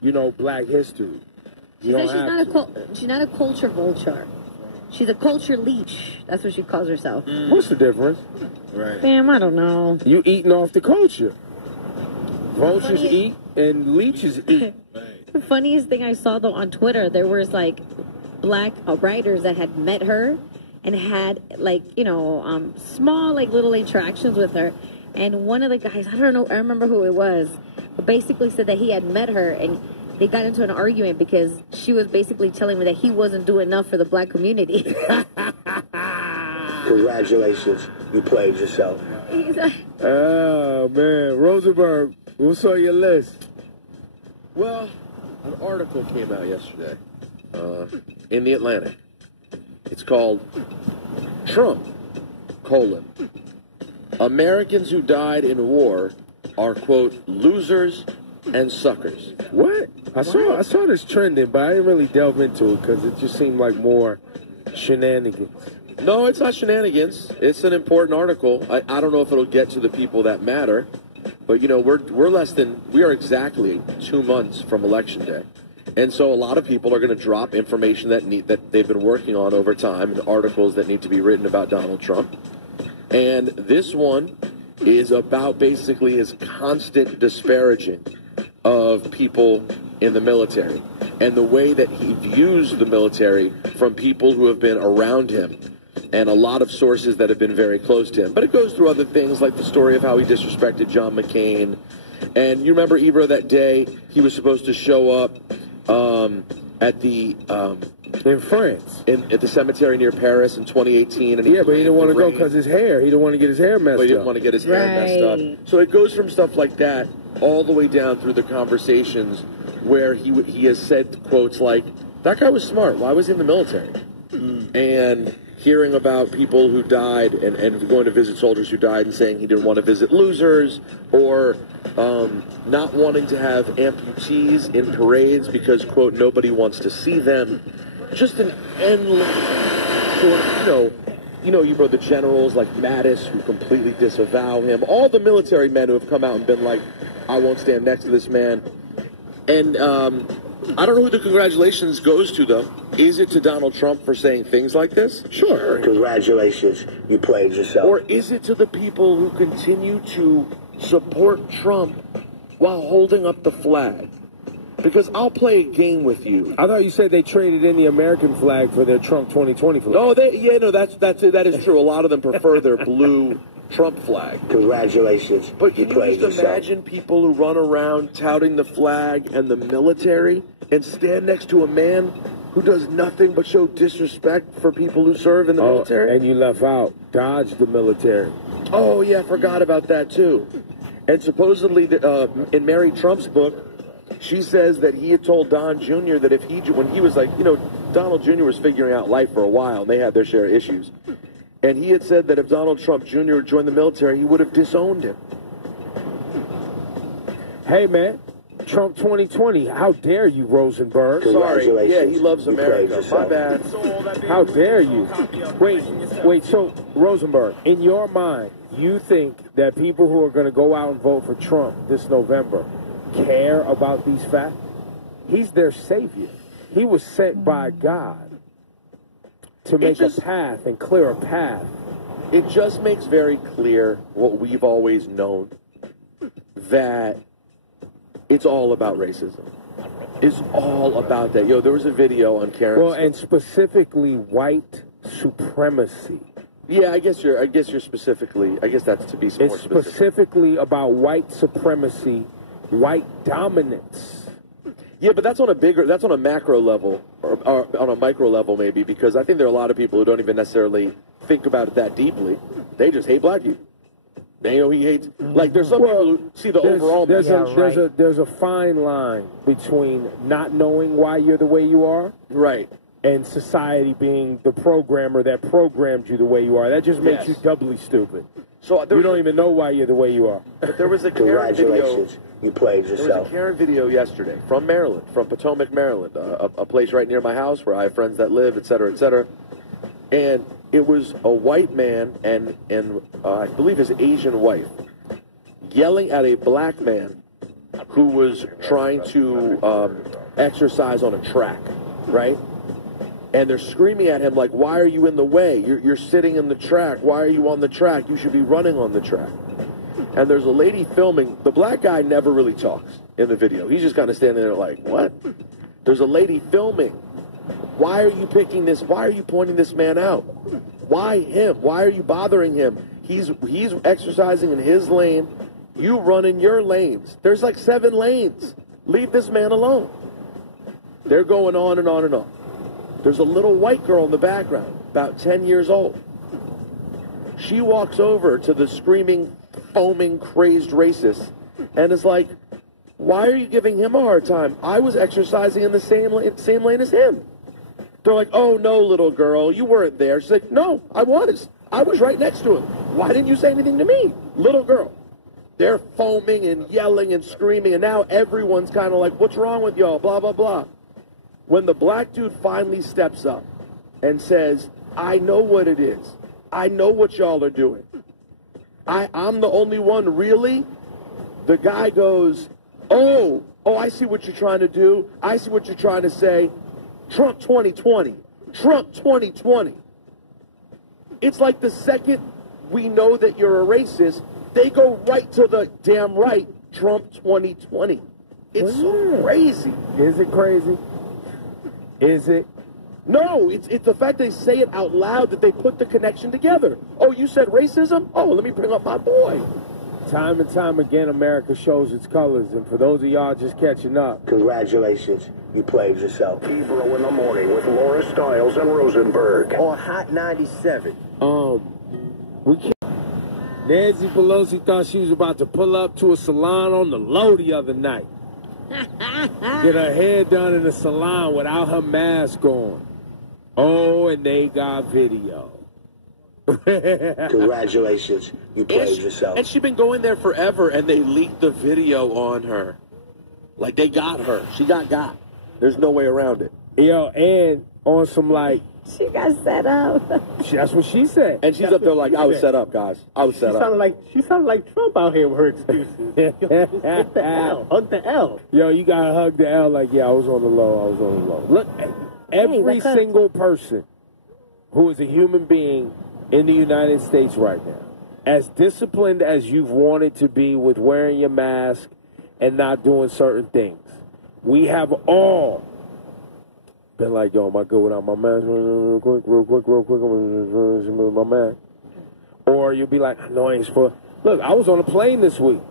you know, black history. She says she's not a culture vulture. She's a culture leech. That's what she calls herself. What's the difference? Right. Damn, I don't know. You eating off the culture. Vultures eat and leeches eat. The funniest thing I saw, though, on Twitter, there was, like, black writers that had met her and had, like, you know, small, like, little interactions with her. And one of the guys, I don't know, I remember who it was, but basically said that he had met her and they got into an argument because she was basically telling me that he wasn't doing enough for the black community. Congratulations, you played yourself. Oh, man. Rosenberg, what's on your list? Well, an article came out yesterday in The Atlantic. It's called Trump, Americans who died in war are, quote, losers and suckers. What? I saw this trending, but I didn't really delve into it because it just seemed like more shenanigans. No, it's not shenanigans. It's an important article. I don't know if it'll get to the people that matter, but you know we are exactly 2 months from Election Day, and so a lot of people are going to drop information that they've been working on over time and articles that need to be written about Donald Trump, and this one is about basically his constant disparaging of people in the military and the way that he views the military from people who have been around him and a lot of sources that have been very close to him. But it goes through other things like the story of how he disrespected John McCain. And you remember, Ibra, that day he was supposed to show up at the... in France. At the cemetery near Paris in 2018. And but he didn't want to go because his hair. He didn't want to get his hair messed up. But he didn't want to get his hair messed up. So it goes from stuff like that all the way down through the conversations where he has said quotes like, that guy was smart. Why was he in the military? And hearing about people who died and going to visit soldiers who died and saying he didn't want to visit losers, or not wanting to have amputees in parades because, quote, nobody wants to see them. Just an endless sort of, you brought the generals like Mattis who completely disavow him. All the military men who have come out and been like, I won't stand next to this man. And I don't know who the congratulations goes to, though. Is it to Donald Trump for saying things like this? Sure. Congratulations, you played yourself. Or is it to the people who continue to support Trump while holding up the flag? Because I'll play a game with you. I thought you said they traded in the American flag for their Trump 2020 flag. No, that is true. A lot of them prefer their blue Trump flag. Congratulations. But can you just imagine people who run around touting the flag and the military and stand next to a man who does nothing but show disrespect for people who serve in the military? And you left out, dodge the military. Oh, yeah, I forgot about that, too. And supposedly, in Mary Trump's book, she says that he had told Don Jr. that when he was like, Donald Jr. was figuring out life for a while, and they had their share of issues. And he had said that if Donald Trump Jr. joined the military, he would have disowned him. Hey, man, Trump 2020, how dare you, Rosenberg? Sorry, yeah, he loves America. My bad. How dare you? Wait, so, Rosenberg, in your mind, you think that people who are going to go out and vote for Trump this November care about these facts? He's their savior. He was sent by God to make a path and clear a path. It just makes very clear what we've always known, that it's all about racism. It's all about that. There was a video on Karen. Well, and specifically white supremacy. Yeah, I guess you're specifically. I guess that's to be more specific. It's specifically about white supremacy, white dominance. Yeah, but that's on a macro level, or on a micro level maybe, because I think there are a lot of people who don't even necessarily think about it that deeply. They just hate black people. They know he hates. Like, there's some people who see the overall. There's a fine line between not knowing why you're the way you are, right, and society being the programmer that programmed you the way you are. That just makes you doubly stupid. So you don't even know why you're the way you are. But there was a Karen video. You played yourself. There was a Karen video yesterday from Maryland, from Potomac, Maryland, a place right near my house where I have friends that live, et cetera, et cetera. And it was a white man and I believe his Asian wife yelling at a black man who was trying to exercise on a track, right? And they're screaming at him like, why are you in the way? You're sitting in the track. Why are you on the track? You should be running on the track. And there's a lady filming. The black guy never really talks in the video. He's just kind of standing there like, what? There's a lady filming. Why are you picking this? Why are you pointing this man out? Why him? Why are you bothering him? He's exercising in his lane. You run in your lanes. There's like 7 lanes. Leave this man alone. They're going on and on and on. There's a little white girl in the background, about 10 years old. She walks over to the screaming, foaming, crazed racist and is like, why are you giving him a hard time? I was exercising in the same lane as him. They're like, oh, no, little girl, you weren't there. She's like, no, I was. I was right next to him. Why didn't you say anything to me, little girl? They're foaming and yelling and screaming, and now everyone's kind of like, what's wrong with y'all, blah, blah, blah. When the black dude finally steps up and says, I know what it is. I know what y'all are doing. I'm the only one, really? The guy goes, oh, I see what you're trying to do. I see what you're trying to say. Trump 2020. Trump 2020. It's like the second we know that you're a racist, they go right to the damn right, Trump 2020. It's so crazy. Is it crazy? Is it? No, it's the fact they say it out loud that they put the connection together. Oh, you said racism? Oh, let me bring up my boy. Time and time again, America shows its colors. And for those of y'all just catching up, Congratulations, you played yourself. Ebro in the morning with Laura Stiles and Rosenberg. On Hot 97. we can't. Nancy Pelosi thought she was about to pull up to a salon on the low the other night. Get her hair done in the salon without her mask on. Oh, and they got video. Congratulations, you played yourself. And she's been going there forever, and they leaked the video on her. Like, they got her. She got. There's no way around it. Yo, and on some like... She got set up. That's what she said. And she's up there like, I was set up, guys. I was set up. She sounded like Trump out here with her excuses. Hit the L. Hug the L. Yo, you gotta hug the L like, yeah, I was on the low. Look, every single person who is a human being in the United States right now, as disciplined as you've wanted to be with wearing your mask and not doing certain things, we have all been like, yo, am I good without my mask? Real quick, I'm my mask. Or you'll be like, I know I ain't supposed. Look, I was on a plane this week.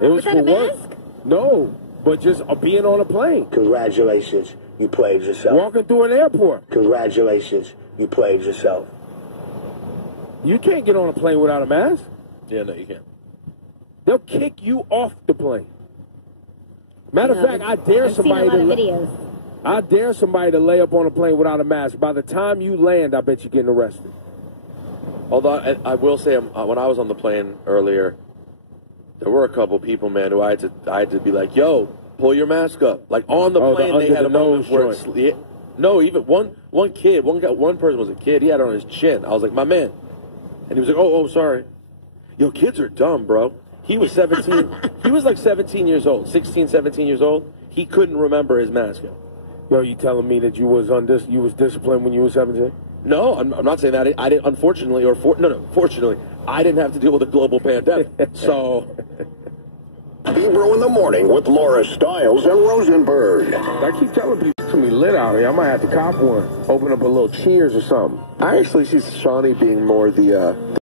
It was for work. Mask? No, but just being on a plane. Congratulations, you played yourself. Walking through an airport. Congratulations, you played yourself. You can't get on a plane without a mask. Yeah, no, you can't. They'll kick you off the plane. Matter of fact, I dare somebody to lay up on a plane without a mask. By the time you land, I bet you're getting arrested. Although I will say, when I was on the plane earlier, there were a couple people, man, who I had to be like, yo, pull your mask up. Like on the plane, they had a moment where no, even one person was a kid. He had it on his chin. I was like, my man, and he was like, oh, sorry. Yo, kids are dumb, bro. He was 17. He was like 17 years old, 16, 17 years old. He couldn't remember his mask. Yo, you telling me that you was disciplined when you were 17? No, I'm not saying that. I didn't. Unfortunately, fortunately, I didn't have to deal with a global pandemic. So, Ebro in the morning with Laura Stiles and Rosenberg. I keep telling people it's gonna be lit out here. I might have to cop one. Open up a little Cheers or something. I actually see Shawnee being more the